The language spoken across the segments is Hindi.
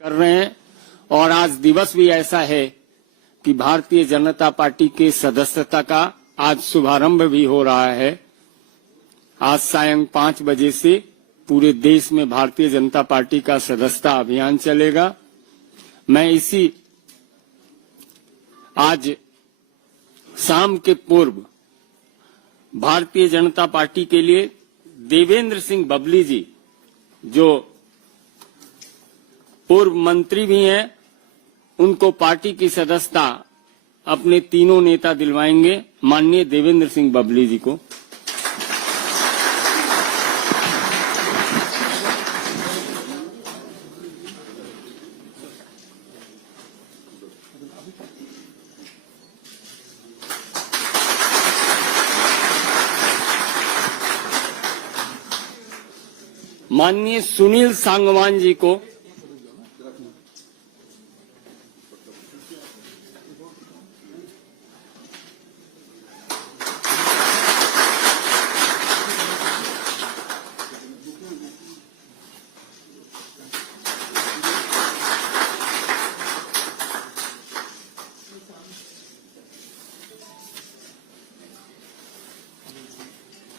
कर रहे हैं और आज दिवस भी ऐसा है कि भारतीय जनता पार्टी के सदस्यता का आज शुभारंभ भी हो रहा है। आज सायं 5 बजे से पूरे देश में भारतीय जनता पार्टी का सदस्यता अभियान चलेगा। मैं इसी आज शाम के पूर्व भारतीय जनता पार्टी के लिए देवेंद्र सिंह बबली जी, जो पूर्व मंत्री भी हैं, उनको पार्टी की सदस्यता अपने तीनों नेता दिलवाएंगे। माननीय देवेंद्र सिंह बबली जी को माननीय सुनील सांगवान जी को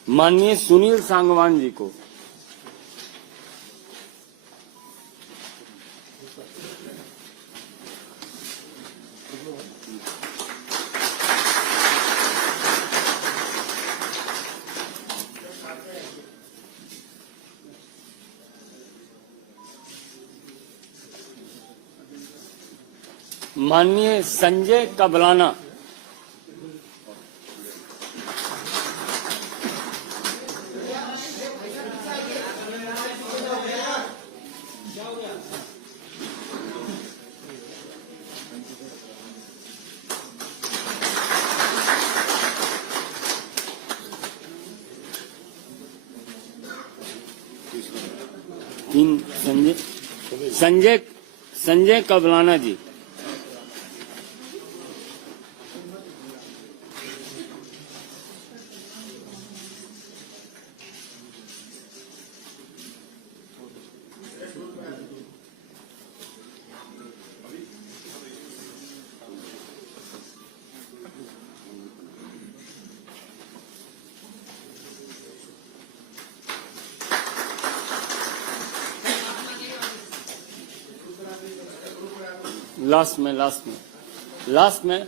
माननीय सुनील सांगवान जी को माननीय संजय कबलाना तीन संजय कबलाना जी, लास्ट में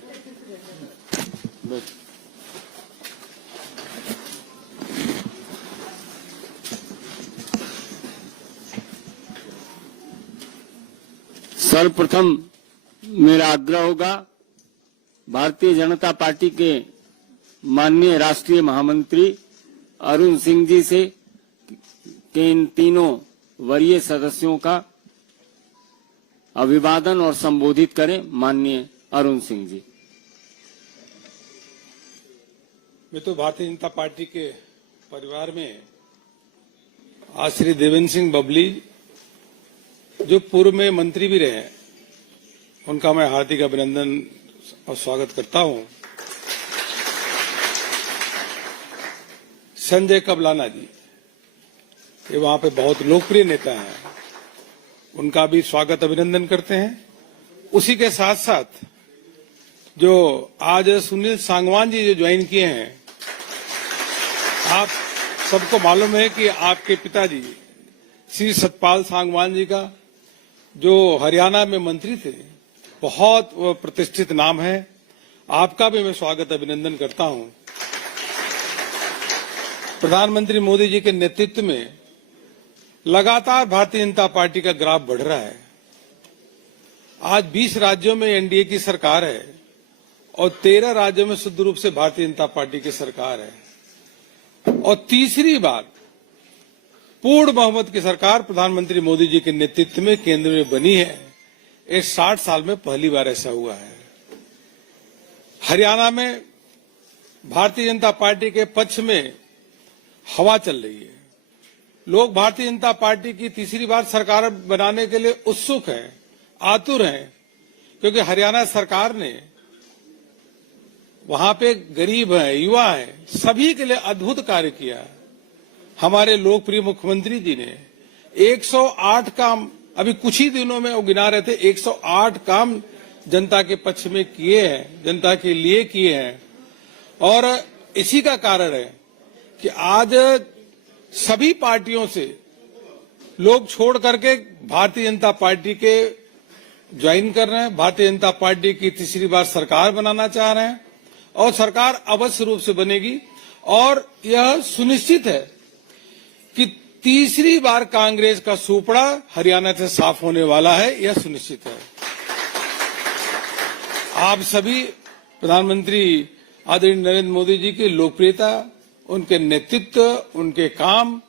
सर्वप्रथम मेरा आग्रह होगा भारतीय जनता पार्टी के माननीय राष्ट्रीय महामंत्री अरुण सिंह जी से कि इन तीनों वरीय सदस्यों का अभिवादन और संबोधित करें। माननीय अरुण सिंह जी। मैं तो भारतीय जनता पार्टी के परिवार में आज श्री देवेंद्र सिंह बबली, जो पूर्व में मंत्री भी रहे, उनका मैं हार्दिक अभिनंदन और स्वागत करता हूं। संजय कबलाना जी, ये वहां पे बहुत लोकप्रिय नेता हैं, उनका भी स्वागत अभिनंदन करते हैं। उसी के साथ साथ जो आज सुनील सांगवान जी जो ज्वाइन किए हैं, आप सबको मालूम है कि आपके पिताजी श्री सतपाल सांगवान जी का, जो हरियाणा में मंत्री थे, बहुत प्रतिष्ठित नाम है। आपका भी मैं स्वागत अभिनंदन करता हूं। प्रधानमंत्री मोदी जी के नेतृत्व में लगातार भारतीय जनता पार्टी का ग्राफ बढ़ रहा है। आज 20 राज्यों में एनडीए की सरकार है और 13 राज्यों में शुद्ध रूप से भारतीय जनता पार्टी की सरकार है और तीसरी बार पूर्ण बहुमत की सरकार प्रधानमंत्री मोदी जी के नेतृत्व में केंद्र में बनी है। ये 60 साल में पहली बार ऐसा हुआ है। हरियाणा में भारतीय जनता पार्टी के पक्ष में हवा चल रही है। लोग भारतीय जनता पार्टी की तीसरी बार सरकार बनाने के लिए उत्सुक हैं, आतुर हैं, क्योंकि हरियाणा सरकार ने वहां पे गरीब हैं, युवा हैं, सभी के लिए अद्भुत कार्य किया। हमारे लोकप्रिय मुख्यमंत्री जी ने 108 का अभी कुछ ही दिनों में वो गिना रहे थे 108 काम जनता के पक्ष में किए हैं, जनता के लिए किए हैं। और इसी का कारण है कि आज सभी पार्टियों से लोग छोड़ करके भारतीय जनता पार्टी के ज्वाइन कर रहे हैं, भारतीय जनता पार्टी की तीसरी बार सरकार बनाना चाह रहे हैं और सरकार अवश्य रूप से बनेगी। और यह सुनिश्चित है कि तीसरी बार कांग्रेस का सुपड़ा हरियाणा से साफ होने वाला है, यह सुनिश्चित है। आप सभी प्रधानमंत्री आदरणीय नरेंद्र मोदी जी की लोकप्रियता, उनके नेतृत्व, उनके काम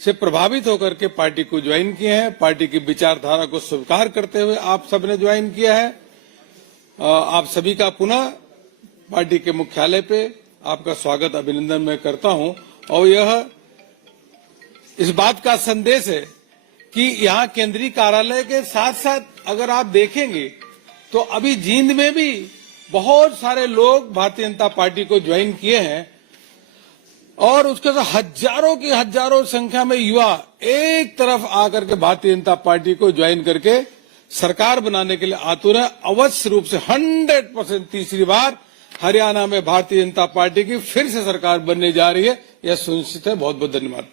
से प्रभावित होकर के पार्टी को ज्वाइन किए हैं। पार्टी की विचारधारा को स्वीकार करते हुए आप सबने ज्वाइन किया है। आप सभी का पुनः पार्टी के मुख्यालय पे आपका स्वागत, अभिनंदन मैं करता हूं। और यह इस बात का संदेश है कि यहाँ केंद्रीय कार्यालय के साथ साथ अगर आप देखेंगे तो अभी जींद में भी बहुत सारे लोग भारतीय जनता पार्टी को ज्वाइन किए हैं और उसके साथ हजारों की हजारों संख्या में युवा एक तरफ आकर के भारतीय जनता पार्टी को ज्वाइन करके सरकार बनाने के लिए आतुर है। अवश्य रूप से 100% तीसरी बार हरियाणा में भारतीय जनता पार्टी की फिर से सरकार बनने जा रही है, यह सुनिश्चित है। बहुत बहुत धन्यवाद।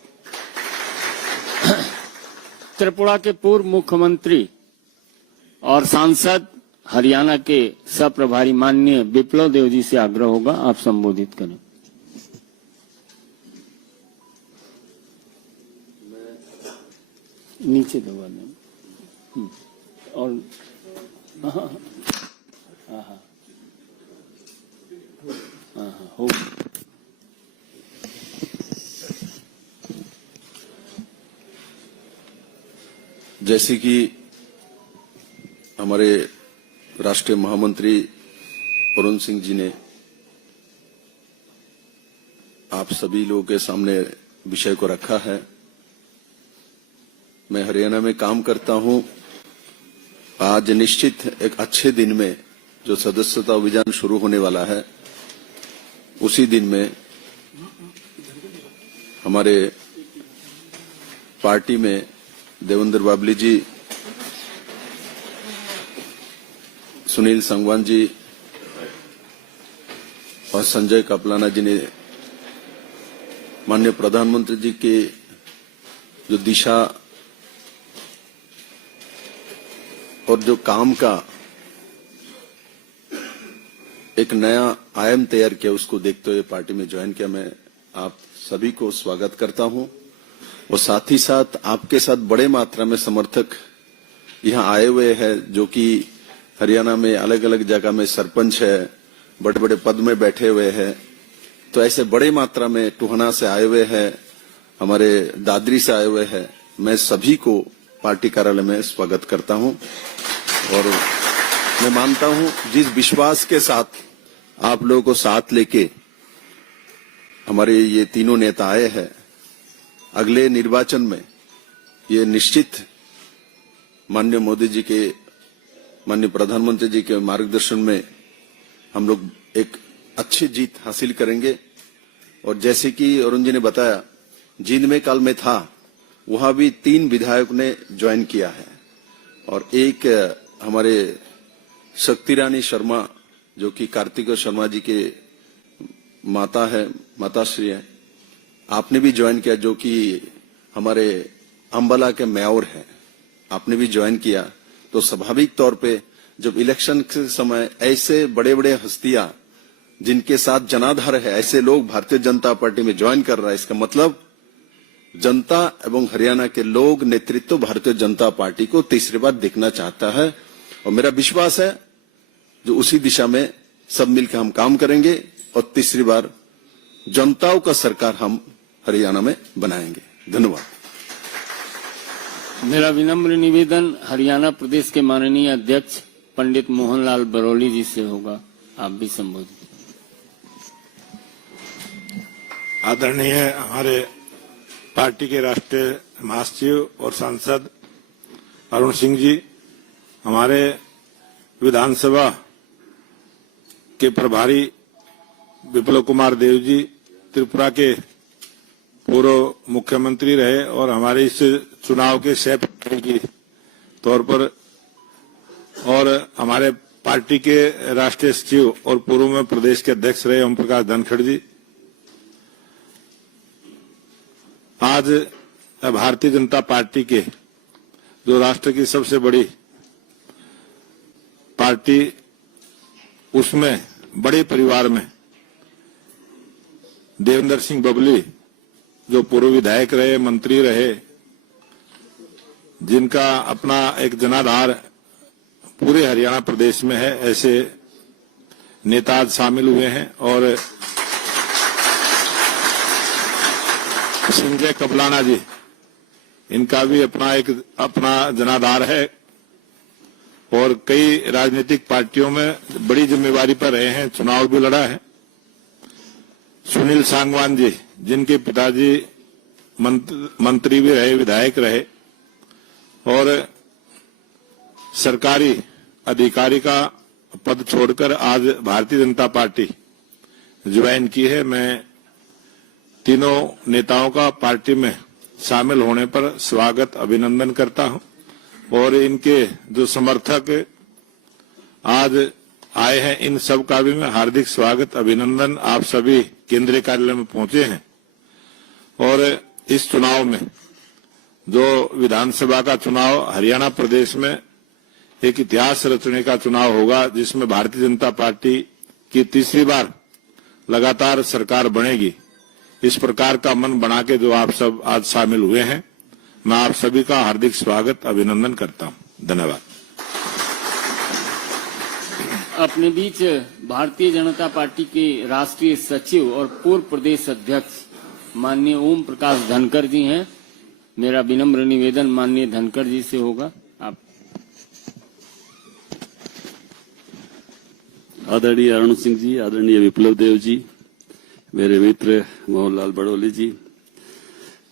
त्रिपुरा के पूर्व मुख्यमंत्री और सांसद हरियाणा के सह-प्रभारी माननीय विप्लव देव जी से आग्रह होगा, आप संबोधित करें। नीचे दबा दें और हो। जैसे कि हमारे राष्ट्रीय महामंत्री अरुण सिंह जी ने आप सभी लोगों के सामने विषय को रखा है, मैं हरियाणा में काम करता हूं। आज निश्चित एक अच्छे दिन में जो सदस्यता अभियान शुरू होने वाला है, उसी दिन में हमारे पार्टी में देवेंद्र बाबली जी, सुनील संगवान जी और संजय कपलाना जी ने माननीय प्रधानमंत्री जी की जो दिशा और जो काम का एक नया आयाम तैयार किया, उसको देखते हुए पार्टी में ज्वाइन किया। मैं आप सभी को स्वागत करता हूं और साथ ही साथ आपके साथ बड़े मात्रा में समर्थक यहां आए हुए हैं, जो कि हरियाणा में अलग अलग जगह में सरपंच है, बड़े बड़े पद में बैठे हुए हैं। तो ऐसे बड़े मात्रा में टोहना से आए हुए हैं, हमारे दादरी से आए हुए हैं। मैं सभी को पार्टी कार्यालय में स्वागत करता हूं और मैं मानता हूं जिस विश्वास के साथ आप लोगों को साथ लेके हमारे ये तीनों नेता आए हैं, अगले निर्वाचन में ये निश्चित माननीय मोदी जी के, माननीय प्रधानमंत्री जी के मार्गदर्शन में हम लोग एक अच्छी जीत हासिल करेंगे। और जैसे कि अरुण जी ने बताया, जींद में कल में था, वहां भी 3 विधायक ने ज्वाइन किया है और एक हमारे शक्ति रानी शर्मा, जो कि कार्तिक शर्मा जी के माता है, माताश्री है, आपने भी ज्वाइन किया, जो कि हमारे अंबाला के मेयर हैं, आपने भी ज्वाइन किया। तो स्वाभाविक तौर पे जब इलेक्शन के समय ऐसे बड़े बड़े हस्तियां जिनके साथ जनाधार है, ऐसे लोग भारतीय जनता पार्टी में ज्वाइन कर रहा है, इसका मतलब जनता एवं हरियाणा के लोग नेतृत्व भारतीय जनता पार्टी को तीसरी बार देखना चाहता है। और मेरा विश्वास है जो उसी दिशा में सब मिलकर हम काम करेंगे और तीसरी बार जनताओं का सरकार हम हरियाणा में बनाएंगे। धन्यवाद। मेरा विनम्र निवेदन हरियाणा प्रदेश के माननीय अध्यक्ष पंडित मोहनलाल बरौली जी से होगा, आप भी संबोधित। आदरणीय हमारे पार्टी के राष्ट्रीय महासचिव और सांसद अरुण सिंह जी, हमारे विधानसभा के प्रभारी विप्लव कुमार देव जी, त्रिपुरा के पूर्व मुख्यमंत्री रहे और हमारे इस चुनाव के सह प्रभारी तौर पर और हमारे पार्टी के राष्ट्रीय सचिव और पूर्व में प्रदेश के अध्यक्ष रहे ओम प्रकाश धनखड़ जी, आज भारतीय जनता पार्टी के जो राष्ट्र की सबसे बड़ी पार्टी, उसमें बड़े परिवार में देवेंद्र सिंह बबली जो पूर्व विधायक रहे, मंत्री रहे, जिनका अपना एक जनाधार पूरे हरियाणा प्रदेश में है, ऐसे नेता आज शामिल हुए हैं। और संजय कबलाना जी, इनका भी अपना जनाधार है और कई राजनीतिक पार्टियों में बड़ी जिम्मेवारी पर रहे हैं, चुनाव भी लड़ा है। सुनील सांगवान जी, जिनके पिताजी मंत्री भी रहे, विधायक रहे और सरकारी अधिकारी का पद छोड़कर आज भारतीय जनता पार्टी ज्वाइन की है। मैं तीनों नेताओं का पार्टी में शामिल होने पर स्वागत अभिनंदन करता हूं और इनके जो समर्थक आज आए हैं, इन सब का भी मैं हार्दिक स्वागत अभिनंदन। आप सभी केंद्रीय कार्यालय में पहुंचे हैं और इस चुनाव में जो विधानसभा का चुनाव हरियाणा प्रदेश में एक इतिहास रचने का चुनाव होगा, जिसमें भारतीय जनता पार्टी की तीसरी बार लगातार सरकार बनेगी, इस प्रकार का मन बना के जो आप सब आज शामिल हुए हैं, मैं आप सभी का हार्दिक स्वागत अभिनंदन करता हूं। धन्यवाद। अपने बीच भारतीय जनता पार्टी के राष्ट्रीय सचिव और पूर्व प्रदेश अध्यक्ष माननीय ओम प्रकाश धनखड़ जी हैं। मेरा विनम्र निवेदन माननीय धनखड़ जी से होगा। आप आदरणीय अरुण सिंह जी, आदरणीय विप्लव देव जी, मेरे मित्र मोहनलाल बड़ोली जी,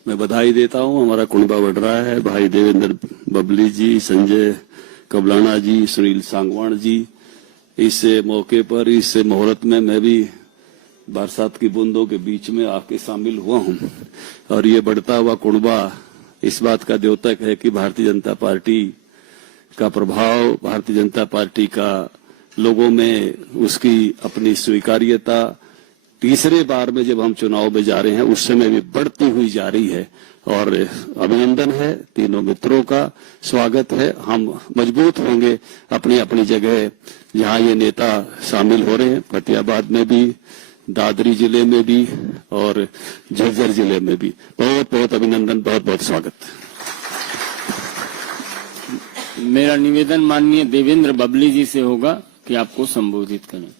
मैं बधाई देता हूं। हमारा कुंबा बढ़ रहा है। भाई देवेंद्र बबली जी, संजय कबलाना जी, सुनील सांगवान जी, इस मौके पर, इस मुहूर्त में मैं भी बरसात की बूंदों के बीच में आके शामिल हुआ हूं और ये बढ़ता हुआ कुंबा इस बात का द्योतक है कि भारतीय जनता पार्टी का प्रभाव, भारतीय जनता पार्टी का लोगों में उसकी अपनी स्वीकार्यता तीसरे बार में जब हम चुनाव में जा रहे हैं उस समय भी बढ़ती हुई जा रही है और अभिनंदन है। तीनों मित्रों का स्वागत है। हम मजबूत होंगे अपनी अपनी जगह जहां ये नेता शामिल हो रहे हैं, फतेहाबाद में भी, दादरी जिले में भी और झज्जर जिले में भी। बहुत बहुत अभिनंदन, बहुत बहुत स्वागत। मेरा निवेदन माननीय देवेंद्र बबली जी से होगा कि आपको संबोधित करें।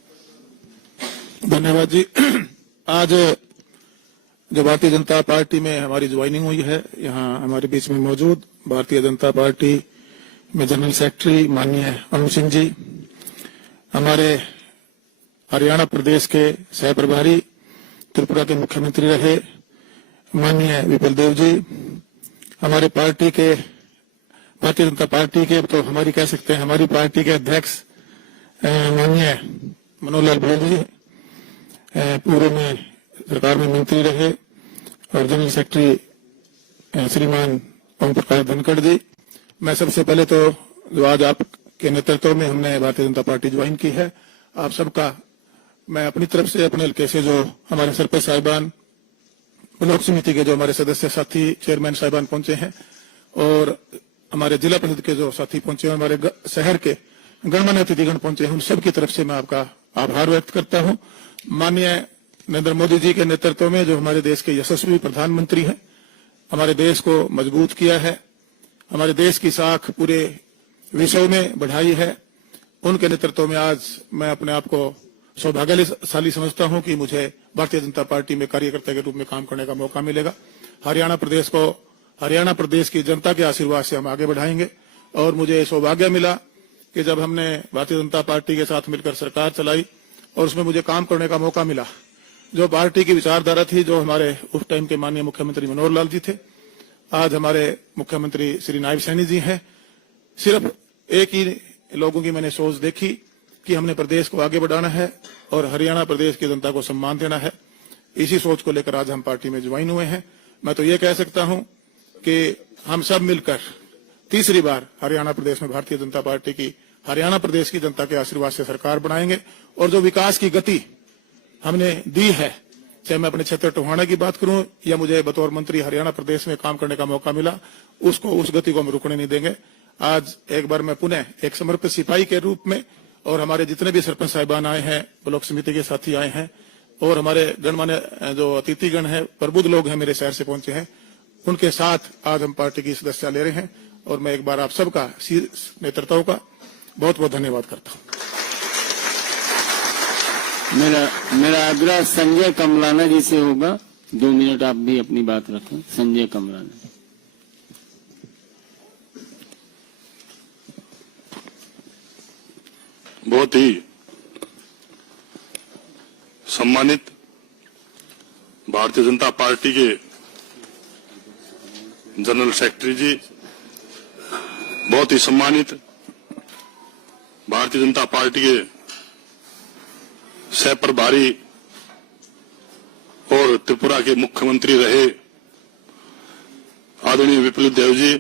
धन्यवाद जी। आज जो भारतीय जनता पार्टी में हमारी ज्वाइनिंग हुई है, यहाँ हमारे बीच में मौजूद भारतीय जनता पार्टी में जनरल सेक्रेटरी माननीय अरुण सिंह जी, हमारे हरियाणा प्रदेश के सह प्रभारी, त्रिपुरा के मुख्यमंत्री रहे माननीय विप्लव देव जी, हमारे पार्टी के भारतीय जनता पार्टी के तो हमारी कह सकते हैं हमारी पार्टी के अध्यक्ष माननीय मनोहरलाल बड़ोली जी, पूर्व में सरकार में मंत्री रहे और जनरल सेक्रेटरी श्रीमान ओम प्रकाश धनखड़ जी। मैं सबसे पहले तो जो आज आपके नेतृत्व में हमने भारतीय जनता पार्टी ज्वाइन की है, आप सबका मैं अपनी तरफ से, अपने हल्के से जो हमारे सरपंच साहिबान, ब्लॉक समिति के जो हमारे सदस्य साथी, चेयरमैन साहिबान पहुंचे हैं और हमारे जिला परिषद के जो साथी पहुंचे हैं, हमारे शहर के गणमान्य अतिथिगण पहुंचे हैं, उन सबकी तरफ से मैं आपका आभार व्यक्त करता हूं। माननीय नरेंद्र मोदी जी के नेतृत्व में जो हमारे देश के यशस्वी प्रधानमंत्री हैं, हमारे देश को मजबूत किया है, हमारे देश की साख पूरे विश्व में बढ़ाई है, उनके नेतृत्व में आज मैं अपने आप को सौभाग्यशाली समझता हूं कि मुझे भारतीय जनता पार्टी में कार्यकर्ता के रूप में काम करने का मौका मिलेगा। हरियाणा प्रदेश की जनता के आशीर्वाद से हम आगे बढ़ाएंगे और मुझे सौभाग्य मिला कि जब हमने भारतीय जनता पार्टी के साथ मिलकर सरकार चलाई और उसमें मुझे काम करने का मौका मिला, जो पार्टी की विचारधारा थी, जो हमारे उस टाइम के माननीय मुख्यमंत्री मनोहर लाल जी थे, आज हमारे मुख्यमंत्री श्री नायब सैनी जी हैं, सिर्फ एक ही लोगों की मैंने सोच देखी कि हमने प्रदेश को आगे बढ़ाना है और हरियाणा प्रदेश की जनता को सम्मान देना है। इसी सोच को लेकर आज हम पार्टी में ज्वाइन हुए हैं। मैं तो ये कह सकता हूं कि हम सब मिलकर तीसरी बार हरियाणा प्रदेश में भारतीय जनता पार्टी की हरियाणा प्रदेश की जनता के आशीर्वाद से सरकार बनाएंगे। और जो विकास की गति हमने दी है, चाहे मैं अपने क्षेत्र टोहाना की बात करूं या मुझे बतौर मंत्री हरियाणा प्रदेश में काम करने का मौका मिला, उस गति को हम रुकने नहीं देंगे। आज एक बार मैं पुनः एक समर्पित सिपाही के रूप में, और हमारे जितने भी सरपंच साहिबान आए हैं, ब्लॉक समिति के साथी आए हैं, और हमारे गणमान्य जो अतिथिगण हैं, प्रबुद्ध लोग हैं, मेरे शहर से पहुंचे हैं, उनके साथ आज हम पार्टी की सदस्यता ले रहे हैं। और मैं एक बार आप सबका नेतृत्व का बहुत बहुत धन्यवाद करता हूं। मेरा आग्रह संजय कमलाना जी से होगा। 2 मिनट आप भी अपनी बात रखें। संजय कमलाना। बहुत ही सम्मानित भारतीय जनता पार्टी के जनरल सेक्रेटरी जी, बहुत ही सम्मानित भारतीय जनता पार्टी के सह प्रभारी और त्रिपुरा के मुख्यमंत्री रहे आदरणीय विप्लव देव जी,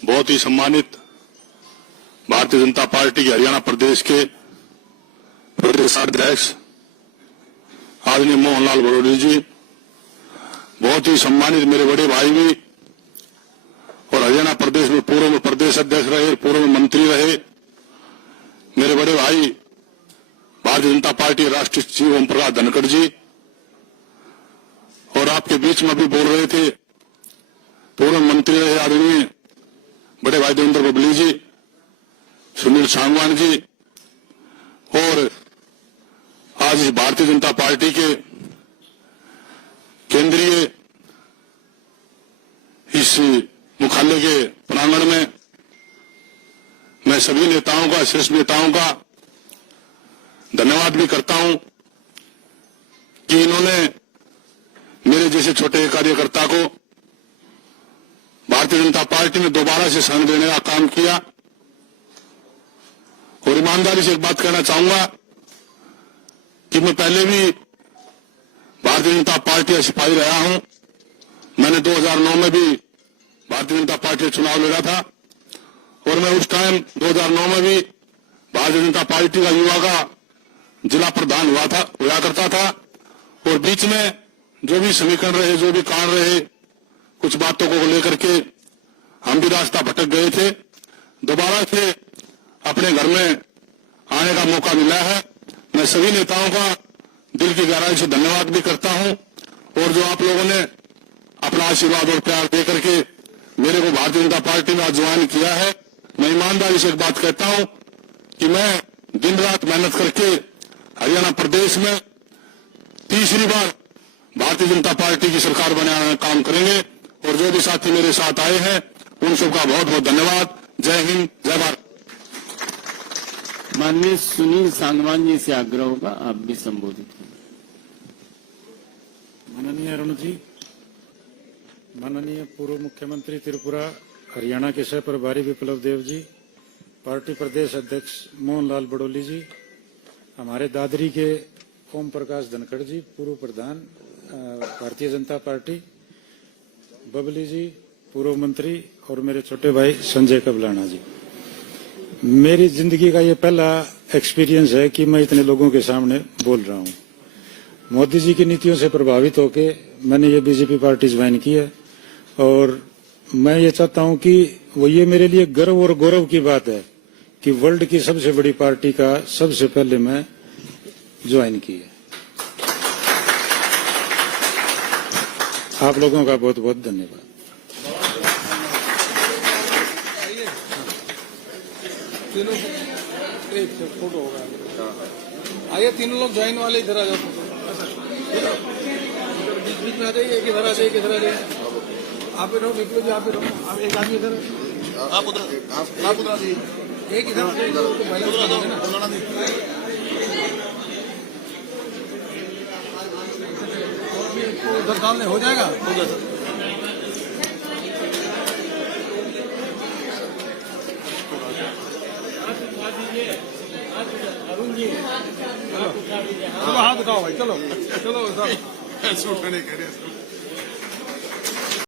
बहुत ही सम्मानित भारतीय जनता पार्टी के हरियाणा प्रदेश के प्रदेशाध्यक्ष आदरणीय मोहनलाल बड़ौली जी, बहुत ही सम्मानित मेरे बड़े भाई भी और हरियाणा प्रदेश में पूर्व में प्रदेश अध्यक्ष रहे, पूर्व में मंत्री रहे, मेरे बड़े भाई भारतीय जनता पार्टी राष्ट्रीय सचिव ओम प्रकाश धनखड़ जी, और आपके बीच में अभी बोल रहे थे पूर्व मंत्री रहे आदरणीय बड़े भाई देवेंद्र बबली जी, सुनील सांगवान जी, और आज इस भारतीय जनता पार्टी के केंद्रीय इस मुख्यालय के प्रांगण में मैं सभी नेताओं का, शीर्ष नेताओं का धन्यवाद भी करता हूं कि इन्होंने मेरे जैसे छोटे कार्यकर्ता को भारतीय जनता पार्टी में दोबारा से शरण देने का काम किया। और ईमानदारी से एक बात कहना चाहूंगा कि मैं पहले भी भारतीय जनता पार्टी का सिपाही रहा हूं। मैंने 2009 में भी भारतीय जनता पार्टी का चुनाव लड़ा था और मैं उस टाइम 2009 में भी भारतीय जनता पार्टी का युवा का जिला प्रधान हुआ करता था। और बीच में जो भी समीकरण रहे, जो भी कारण रहे, कुछ बातों को लेकर के हम भी रास्ता भटक गए थे। दोबारा से अपने घर में आने का मौका मिला है। मैं सभी नेताओं का दिल की गहराई से धन्यवाद भी करता हूं, और जो आप लोगों ने अपना आशीर्वाद और प्यार दे करके मेरे को भारतीय जनता पार्टी में ज्वाइन किया है। मैं ईमानदारी से एक बात कहता हूं कि मैं दिन रात मेहनत करके हरियाणा प्रदेश में तीसरी बार भारतीय जनता पार्टी की सरकार बनाने का काम करेंगे। और जो भी साथी मेरे साथ आए हैं उन सबका बहुत बहुत धन्यवाद। जय हिंद, जय भारत। माननीय सुनील सांगवान जी से आग्रह होगा, आप भी संबोधित करें। माननीय अरुण जी, माननीय पूर्व मुख्यमंत्री त्रिपुरा हरियाणा के सह प्रभारी विप्लव देव जी, पार्टी प्रदेश अध्यक्ष मोहनलाल बड़ौली जी, हमारे दादरी के ओम प्रकाश धनखड़ जी, पूर्व प्रधान भारतीय जनता पार्टी, बबली जी, पूर्व मंत्री, और मेरे छोटे भाई संजय कबलाना जी। मेरी जिंदगी का ये पहला एक्सपीरियंस है कि मैं इतने लोगों के सामने बोल रहा हूँ। मोदी जी की नीतियों से प्रभावित होकर मैंने ये बीजेपी पार्टी ज्वाइन की है, और मैं ये चाहता हूँ कि वो ये मेरे लिए गर्व और गौरव की बात है कि वर्ल्ड की सबसे बड़ी पार्टी का सबसे पहले मैं ज्वाइन की है। आप लोगों का बहुत बहुत धन्यवाद। तीनों एक फोटो होगा। आइए तीनों लोग ज्वाइन वाले इधर आ जाओ। बीच में आ जाइए, एक इधर आ जाइए, एक इधर आ जाइए। आप ही रहो विप्लव जी, आप ही रहो। आप एक आदमी इधर, आप उधर, एक इधर उधर डालने हो जाएगा। चलो हाथ उठाओ भाई, चलो चलो सब